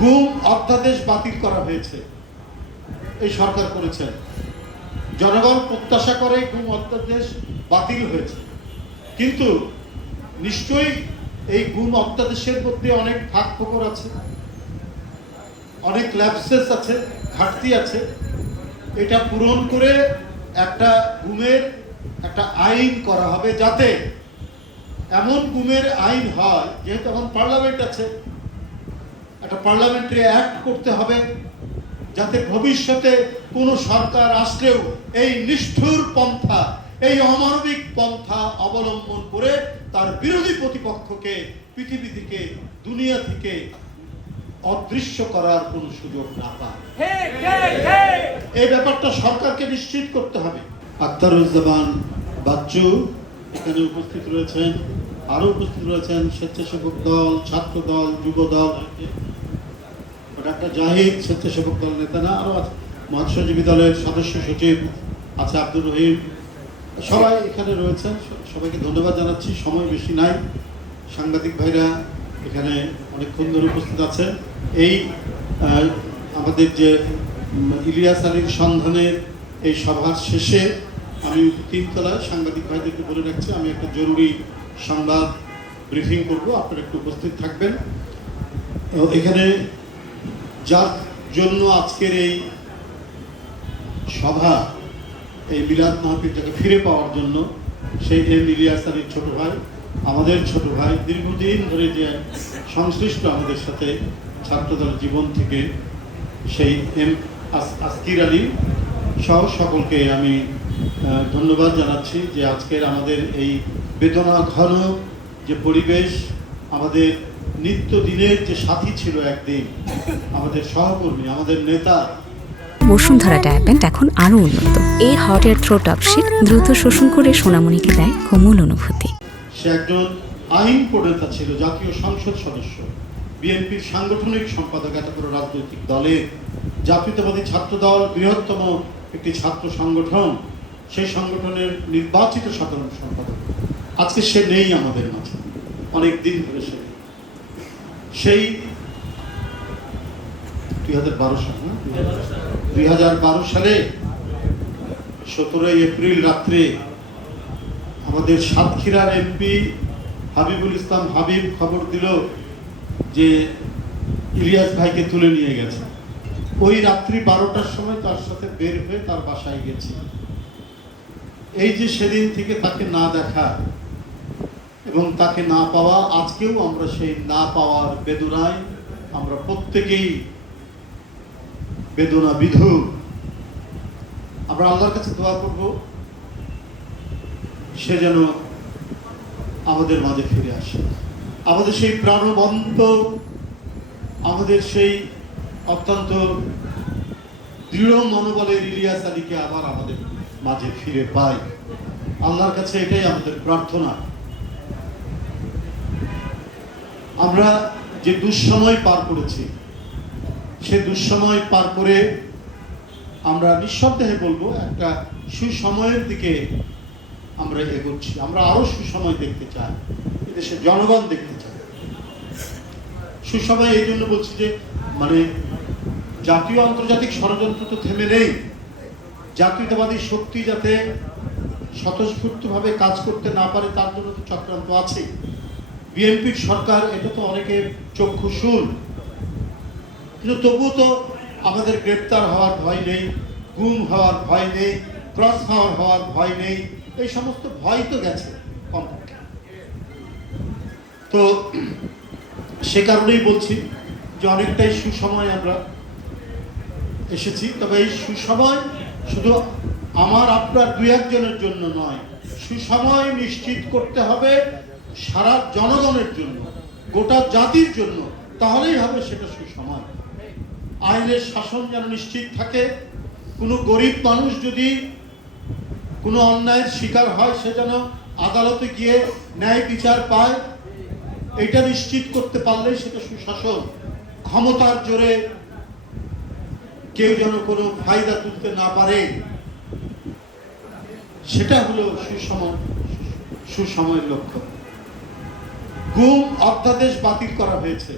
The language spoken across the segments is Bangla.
গুম অধ্যাদেশ বাতিল করা হয়েছে, এই সরকার করেছেন। জনগণ প্রত্যাশা করে গুম অধ্যাদেশ বাতিল হয়েছে, কিন্তু নিশ্চয়ই এই গুম অধ্যাদেশের মধ্যে অনেক ফাঁক ফোকর আছে, অনেক ল্যাপসেস আছে, ঘাটতি আছে। এটা পূরণ করে একটা গুমের একটা আইন করা হবে, যাতে এমন গুমের আইন হয়, যেহেতু এখন পার্লামেন্ট আছে, একটা পার্লামেন্টারি অ্যাক্ট করতে হবে, যাতে ভবিষ্যতে কোনো সরকার আসলেও এই নিষ্ঠুর পন্থা, এই অমানবিক পন্থা অবলম্বন করে তার বিরোধী প্রতিপক্ষকে পৃথিবী থেকে, দুনিয়া থেকে অদৃশ্য করার কোনো সুযোগ না পায়। এই ব্যাপারটা সরকারকে নিশ্চিত করতে হবে। আখতারুজ্জামান বাচ্চু এখানে উপস্থিত রয়েছেন, আরো উপস্থিত রয়েছেন স্বেচ্ছাসেবক দল, ছাত্র দল, যুব দল, ডাক্তার জাহিদ স্বেচ্ছাসেবক দল নেতা, না আরো মৎস্যজীবী দলের সদস্য সচিব আছে আব্দুর রহিম, সবাই এখানে রয়েছেন। সবাইকে ধন্যবাদ জানাচ্ছি। সময় বেশি নাই, সাংবাদিক ভাইরা এখানে অনেকক্ষণ ধরে উপস্থিত আছেন। এই আমাদের যে ইলিয়াস আলীর সন্ধানের এই সভার শেষে আমি তিনতলায় সাংবাদিক ভাইদেরকে বলে রাখছি, আমি একটা জরুরি সংবাদ ব্রিফিং করব, আপনারা একটু উপস্থিত থাকবেন। এখানে যার জন্য আজকের এই সভা, এই মিলাদ মাহফিলটাকে ফিরে পাওয়ার জন্য, সেই এম ইলিয়াস আলীর ছোট ভাই, আমাদের ছোট ভাই, দীর্ঘদিন ধরে যে সংশ্লিষ্ট আমাদের সাথে ছাত্রদল জীবন থেকে, সেই এম আসকির আলী সহ সকলকে আমি ধন্যবাদ জানাচ্ছি যে আজকের আমাদের এই বেদনা ঘন যে পরিবেশ, আমাদের নিত্যদিনের যে সাথী ছিল একদিন, আমাদের সহকর্মী, আমাদের নেতা। বসুন্ধরা ডায়াপেন্ট এখন আরো উন্নত। এই হট এয়ার থ্রো টপশিট দ্রুত শোষণ করে সোনামণিকে দেয় কোমল অনুভূতি। সে একজন আইন প্রণেতা ছিল, জাতীয় সংসদ সদস্য, বিএনপির সাংগঠনিক সম্পাদক, এত বড় রাজনৈতিক দলের, জাতীয়তাবাদী ছাত্র দল বৃহত্তম একটি ছাত্র সংগঠন, সেই সংগঠনের নির্বাচিত সাধারণ সম্পাদক। আজকে সে নেই আমাদের মাঝে, অনেক দিন ধরে সে। সেই 2012 সালে 17 এপ্রিল রাত্রে আমাদের সাতক্ষীরার এমপি হাবিবুল ইসলাম হাবিব খবর দিল যে ইলিয়াস ভাইকে তুলে নিয়ে গেছে। ওই রাত্রি 12টার সময় তার সাথে বের হয়ে তার বাসায় গেছি। এই যে সেদিন থেকে তাকে না দেখা এবং তাকে না পাওয়া, আজকেও আমরা সেই না পাওয়ার বেদনায় আমরা প্রত্যেকেই বেদনা বিধু। আমরা আল্লাহর কাছে দোয়া করব সে যেন আমাদের মাঝে ফিরে আসে। আমাদের সেই প্রাণবন্ত, আমাদের সেই অত্যন্ত দৃঢ় মনোবলের ইলিয়াস আলীকে আবার আমাদের মাঝে ফিরে পাই। আল্লাহর কাছে এটাই আমাদের প্রার্থনা। আমরা যে দুঃসময় পার করেছি, সে দুঃসময় পার করে আমরা নিঃসন্দেহে বলবো একটা সুসময়ের দিকে আমরা এগোচ্ছি। আমরা আরো সুসময় দেখতে চাই, এদেশের জনগণ দেখতে চাই সুসময়। এই জন্য বলছি যে মানে জাতীয় আন্তর্জাতিক ষড়যন্ত্র তো থেমে নেই। জাতীয়তাবাদী শক্তি যাতে স্বতঃস্ফূর্তভাবে কাজ করতে না পারে, তার জন্য তো চক্রান্ত আছে। বিএনপির সরকার, এটা তো অনেকের চক্ষুশূল, কিন্তু তবুও তো আমাদের গ্রেপ্তার হওয়ার ভয় নেই, গুম হওয়ার ভয় নেই, ক্রস ফায়ার হওয়ার ভয় নেই। এই সমস্ত ভয় তো গেছে কমপক্ষে। তো সে কারণেই বলছি যে অনেকটাই সুসময় আমরা এসেছি। তবে এই সুসময় শুধু আমার আপনার দুই একজনের জন্য নয়, সুসময় নিশ্চিত করতে হবে সারা জনগণের জন্য, গোটা জাতির জন্য। তাহলেই হবে সেটা সুসময়। আইনের শাসন যেন নিশ্চিত থাকে। কোনো গরিব মানুষ যদি কোনো অন্যায়ের শিকার হয়, সে যেন আদালতে গিয়ে ন্যায় বিচার পায়, এটা নিশ্চিত করতে পারলেই সেটা সুশাসন। ক্ষমতার জোরে কেউ যেন কোনো ফায়দা তুলতে না পারে, সেটা হলো সুসময়ের লক্ষ্য। গুম অধ্যাদেশ বাতিল করা হয়েছে,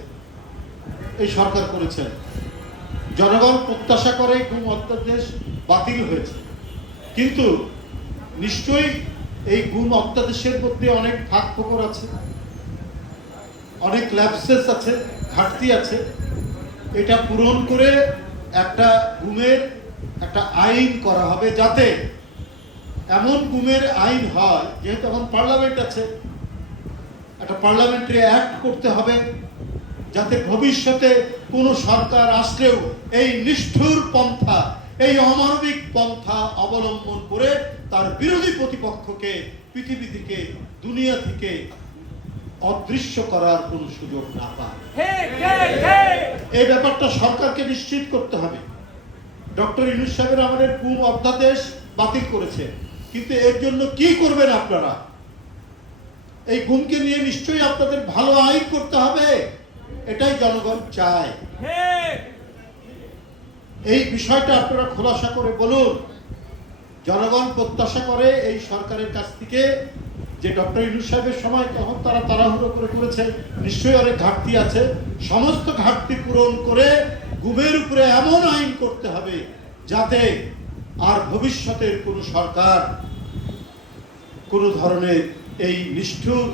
এই সরকার করেছেন। জনগণ প্রত্যাশা করে গুম অধ্যাদেশ বাতিল হয়েছে, কিন্তু নিশ্চয়ই এই গুম অধ্যাদেশের মধ্যে অনেক ফাঁক ফোকর আছে, অনেক ল্যাপসেস আছে, ঘাটতি আছে। এটা পূরণ করে একটা গুমের একটা আইন করা হবে, যাতে এমন গুমের আইন হয়, যেহেতু এখন পার্লামেন্ট আছে, একটা পার্লামেন্টারি অ্যাক্ট করতে হবে, যাতে ভবিষ্যতে কোনো সরকার আসলেও এই নিষ্ঠুর পন্থা, এই অমানবিক পন্থা অবলম্বন করে তার বিরোধী প্রতিপক্ষকে পৃথিবী থেকে, দুনিয়া থেকে অদৃশ্য করার কোনো সুযোগ না পায়। এই ব্যাপারটা সরকারকে নিশ্চিত করতে হবে। ডক্টর ইউনূস সাহেবের আমাদের গুম অধ্যাদেশ বাতিল করেছে, কিন্তু এর জন্য কি করবেন আপনারা? এই গুমকে নিয়ে নিশ্চয়ই আপনাদের ভালো আইন করতে হবে, এটাই জনগণ চায়। এই বিষয়টা আপনারা খোলাসা করে বলুন। জনগণ প্রত্যাশা করে এই সরকারের কাছ থেকে, যে ডক্টর ইউনূস সাহেবের সময় তখন তারা তাড়াহুড়ো করে করেছে, নিশ্চয়ই অনেক ঘাটতি আছে, সমস্ত ঘাটতি পূরণ করে গুমের উপরে এমন আইন করতে হবে যাতে আর ভবিষ্যতের কোনো সরকার কোনো ধরনের এই নিষ্ঠুর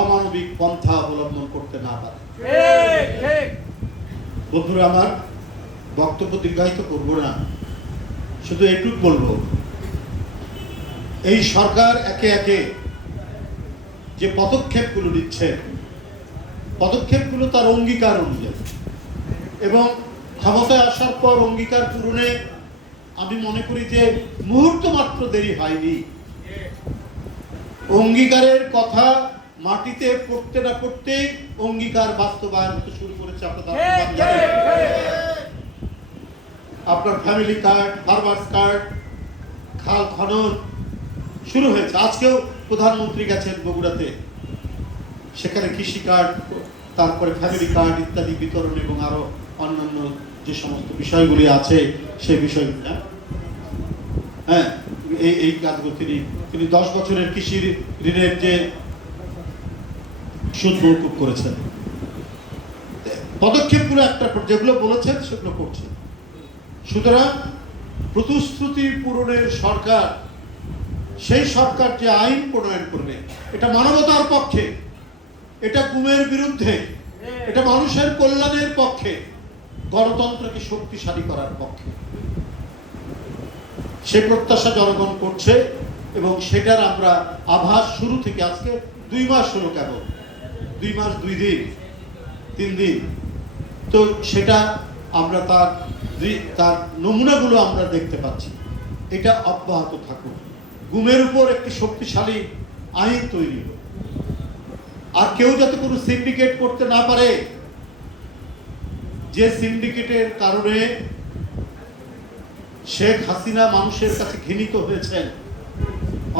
অমানবিক পন্থা অবলম্বন করতে না পারে। বন্ধুরা আমার, বক্তব্য দীর্ঘায়িত করব না, শুধু এটুকু বলবো, এই সরকার একে একে যে পদক্ষেপগুলো নিচ্ছে, পদক্ষেপগুলো তার অঙ্গীকার অনুযায়ী, এবং ক্ষমতায় আসার পর অঙ্গীকার পূরণে আমি মনে করি যে মুহূর্ত মাত্র দেরি হয়নি। অঙ্গীকারের কথা মাটিতে পড়তে না পড়তেই অঙ্গীকার বাস্তবায়ন হতে শুরু করেছে। আপনার ফ্যামিলি কার্ড, ফার্মার্স কার্ড, খাল খনন শুরু হয়েছে। আজকেও প্রধানমন্ত্রী গেছেন বগুড়াতে, সেখানে কৃষি কার্ড, তারপরে ফ্যামিলি কার্ড ইত্যাদি বিতরণ এবং আরো অন্যান্য যে সমস্ত বিষয়গুলি আছে সেই বিষয়গুলি, হ্যাঁ, এই কাজগুলো তিনি 10 বছরের কৃষি ঋণের যে সুদ মওকুফ করেছেন। পদক্ষেপগুলো একটা যেগুলো বলেছেন সেগুলো করছে। সুতরাং প্রতিশ্রুতি পূরণের সরকার, সেই সরকার যে আইন প্রণয়ন করবে, এটা মানবতার পক্ষে, এটা গুমের বিরুদ্ধে, এটা মানুষের কল্যাণের পক্ষে, গণতন্ত্রকে শক্তিশালী করার পক্ষে, সে প্রত্যাশা জনগণ করছে। এবং সেটার আমরা আভাস শুরু থেকে, আজকে 2 মাস হলো, কেবল 2 মাস 2 দিন 3 দিন, তো সেটা আমরা তার নমুনাগুলো আমরা দেখতে পাচ্ছি। এটা অব্যাহত থাকুক, গুমের উপর একটি শক্তিশালী আইন তৈরি হোক, আর কেউ যাতে কোনো সিন্ডিকেট করতে না পারে, যে সিন্ডিকেটের কারণে শেখ হাসিনা মানুষের কাছে ঘৃণিত হয়েছেন,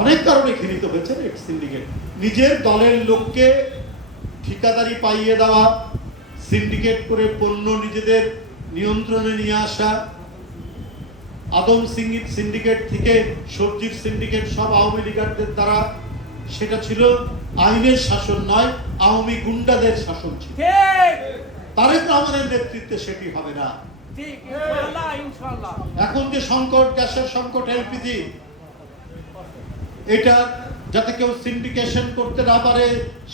অনেক কারণে ঘৃণিত হয়েছেন। এক সিন্ডিকেট, নিজের দলের লোককে ঠিকাদারি পাইয়ে দেওয়া, সিন্ডিকেট করে পণ্য নিজেদের নিয়ন্ত্রণে নিয়ে আসা, আদম সিন্ডিকেট থেকে সবজির সিন্ডিকেট, সব আওয়ামী লীগারদের দ্বারা। সেটা ছিল আইনের শাসন নয়, আওয়ামী গুন্ডাদের শাসন ছিল। তারেক রহমানের নেতৃত্বে সেটি হবে না। এখন যে সংকট, গ্যাসের সংকট, এলপিজি, এটা যাতে কেউ সিন্ডিকেশন করতে না পারে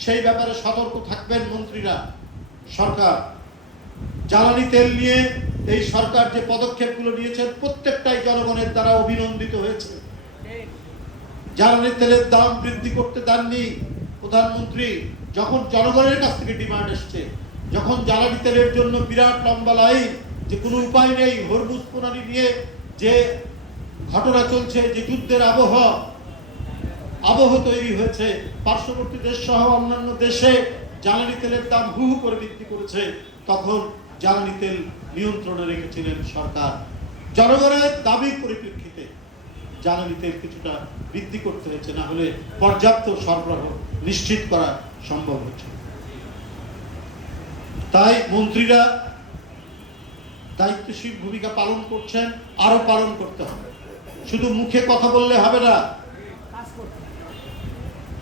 সেই ব্যাপারে সতর্ক থাকবেন মন্ত্রীরা। সরকার জ্বালানি তেল নিয়ে এই সরকার যে পদক্ষেপগুলো নিয়েছেন, প্রত্যেকটাই জনগণের দ্বারা অভিনন্দিত হয়েছে। জ্বালানি তেলের দাম বৃদ্ধি করতে দেননি প্রধানমন্ত্রী, যখন জনগণের কাছ থেকে ডিমান্ড এসছে, যখন জ্বালানি তেলের জন্য বিরাট লম্বা লাইন, যে কোনো উপায় নেই, হরমুজ প্রণালী নিয়ে যে ঘটনা চলছে, যে যুদ্ধের আবহ তৈরি হয়েছে, পার্শ্ববর্তী দেশ সহ অন্যান্য দেশে জ্বালানি তেলের দাম হু হু করে বৃদ্ধি করেছে, তখন জ্বালানি তেল নিয়ন্ত্রণে রেখেছিলেন সরকার। জনগণের দাবির পরিপ্রেক্ষিতে জ্বালানি তেল কিছুটা বৃদ্ধি করতে হয়েছে, না হলে পর্যাপ্ত সরবরাহ নিশ্চিত করা সম্ভব হচ্ছে। তাই মন্ত্রীরা দায়িত্বশীল ভূমিকা পালন করছেন, আরো পালন করতে হবে। শুধু মুখে কথা বললে হবে না,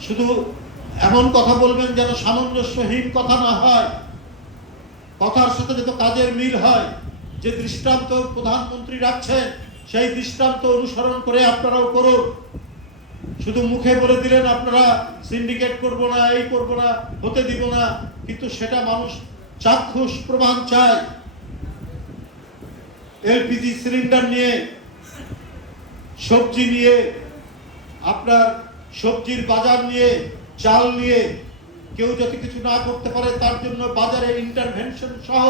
শুধু এমন কথা বলবেন যেন সামঞ্জস্যহীন কথা না হয়। কথার সাথে যত কাজের মিল হয়, যে দৃষ্টান্ত প্রধানমন্ত্রী রাখছেন সেই দৃষ্টান্ত অনুসরণ করে আপনারাও করুন। শুধু মুখে বলে দিলেন আপনারা সিন্ডিকেট করব না, এই করব না, হতে দিব না, কিন্তু সেটা মানুষ চাক্ষুষ প্রমাণ চায়। এলপিজি সিলিন্ডার নিয়ে, সবজি নিয়ে, আপনার সবজির বাজার নিয়ে, চাল নিয়ে কেউ যদি কিছু না করতে পারে তার জন্য বাজারে ইন্টারভেনশন সহ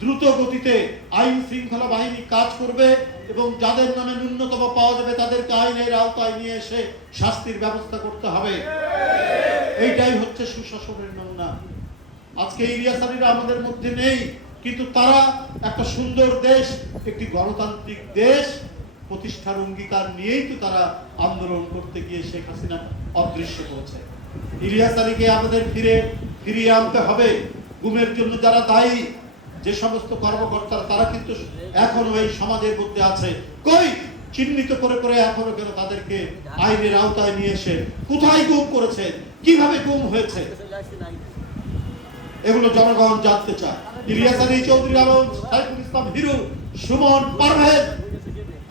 দ্রুত গতিতে আইন শৃঙ্খলা বাহিনী কাজ করবে এবং যাদের নামে ন্যূনতম পাওয়া যাবে তাদেরকে আইনের আওতায় নিয়ে এসে শাস্তির ব্যবস্থা করতে হবে। এইটাই হচ্ছে সুশাসনের নমুনা। আজকে ইলিয়াস আলীরা আমাদের মধ্যে নেই, কিন্তু তারা একটা সুন্দর দেশ, একটি গণতান্ত্রিক দেশ প্রতিষ্ঠার অঙ্গীকার নিয়েই তো তারা আন্দোলন করতে গিয়ে শেখ হাসিনা অদৃশ্য করেছে। ইলিয়াস আলীকে আমাদের ফিরিয়ে আনতে হবে। গুমের জন্য যারা দায়ী, যে সমস্ত কর্মকর্তা, তারা কিন্তু এখনো এই সমাজের মধ্যে আছে। কই চিহ্নিত করে করে এখনো কেন তাদেরকে আইনের আওতায় নিয়ে এসে কোথায় গুম করেছে, কিভাবে গুম হয়েছে, এগুলো জনগণ জানতে চায়। ইলিয়াস আলী, চৌধুরী আলম, সাইফুল ইসলাম হিরু, সুমন, পারভেজ,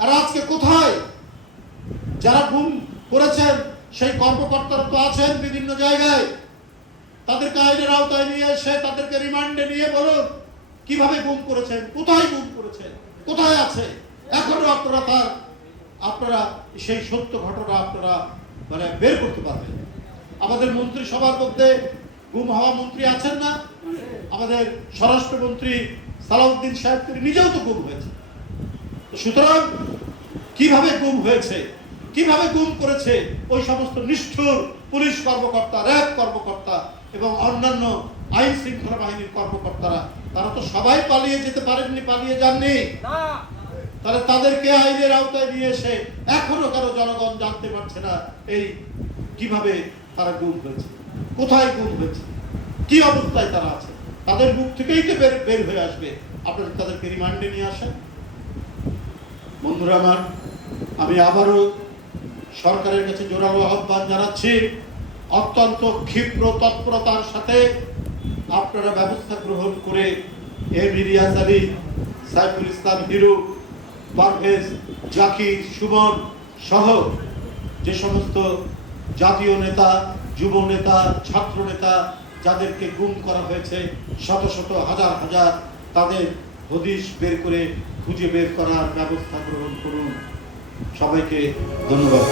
আর আজকে কোথায়? যারা গুম করেছেন সেই কর্মকর্তারা তো আছেন বিভিন্ন জায়গায়। তাদেরকে আইনের আওতায় নিয়ে এসে তাদেরকে রিমান্ডে নিয়ে বলুন কিভাবে গুম করেছেন, কোথায় গুম করেছেন, কোথায় আছে। এখনো আপনারা সেই সত্য ঘটনা আপনারা বের করতে পারবেন। আমাদের মন্ত্রিসভার মধ্যে গুম হওয়া মন্ত্রী আছেন না? আমাদের স্বরাষ্ট্রমন্ত্রী সালাউদ্দিন সাহেব তিনি নিজেও তো গুম হয়েছে। সুতরাং কিভাবে গুম হয়েছে, কিভাবে গুম করেছে ওই সমস্ত নিষ্ঠুর পুলিশ কর্মকর্তা, র্যাব কর্মকর্তা এবং অন্যান্য আইন শৃঙ্খলা বাহিনীর কর্মকর্তারা, তারা তো সবাই পালিয়ে যেতে পারেননি, পালিয়ে যাননি। তাহলে তাদেরকে আইনের আওতায় নিয়ে এসে এখনো কেন জনগণ জানতে পারছে না এই কিভাবে তারা গুম হয়েছে, কোথায় গুম হয়েছে, কি অবস্থায় তারা আছে? তাদের মুখ থেকেই তো বের হয়ে আসবে। আপনারা তাদেরকে রিমান্ডে নিয়ে আসেন। বন্ধুরা আমার, আমি আবারও সরকারের কাছে জোরালো আহ্বান জানাচ্ছি, অত্যন্ত ক্ষিপ্র তৎপরতার সাথে আপনারা ব্যবস্থা গ্রহণ করে ইলিয়াস আলী, সাইফুল ইসলাম হিরু, পারভেজ, জাকির, সুমন সহ যে সমস্ত জাতীয় নেতা, যুব নেতা, ছাত্র নেতা যাদেরকে গুম করা হয়েছে, শত শত হাজার হাজার, তাদের হদিশ বের করে খুঁজে বের করার ব্যবস্থা গ্রহণ করুন। সবাইকে ধন্যবাদ।